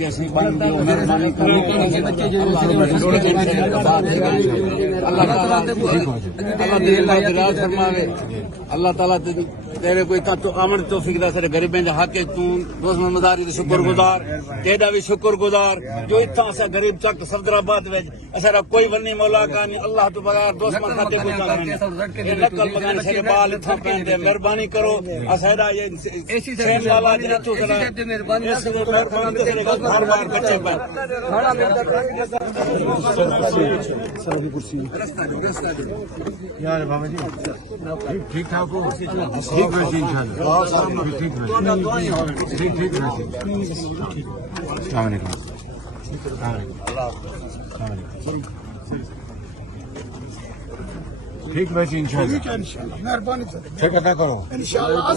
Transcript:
के असली बन दियो मेहरबानी करो अल्लाह दिल दराज फरमावे अल्लाह ताला तेरे कोई तो आमन तौफीक दा सर गरीबें दा हक तू दोस्त मदारी दे शुक्रगुजार तेरा भी शुक्रगुजार जो इतना असा गरीब चक सफदराबाद विच असारा कोई वन्नी मौला का नहीं अल्लाह तो बगैर दोस्त मन खाते कोई काम नहीं ये नकल मकान से बाल इथा पहन दे मेहरबानी करो असारा ये ऐसी से लाला जी तो करा मेहरबानी तेरे घर बार बच्चे पर खाना मिलता सब कुर्सी यार बाबा जी ठीक ठाक हो ठीक है इंशाल्लाह ठीक है ठीक है अस्सलाम वालेकुम ठीक बस इंशाल्लाह मेहरबानी ठीक अदा करो इंशाल्लाह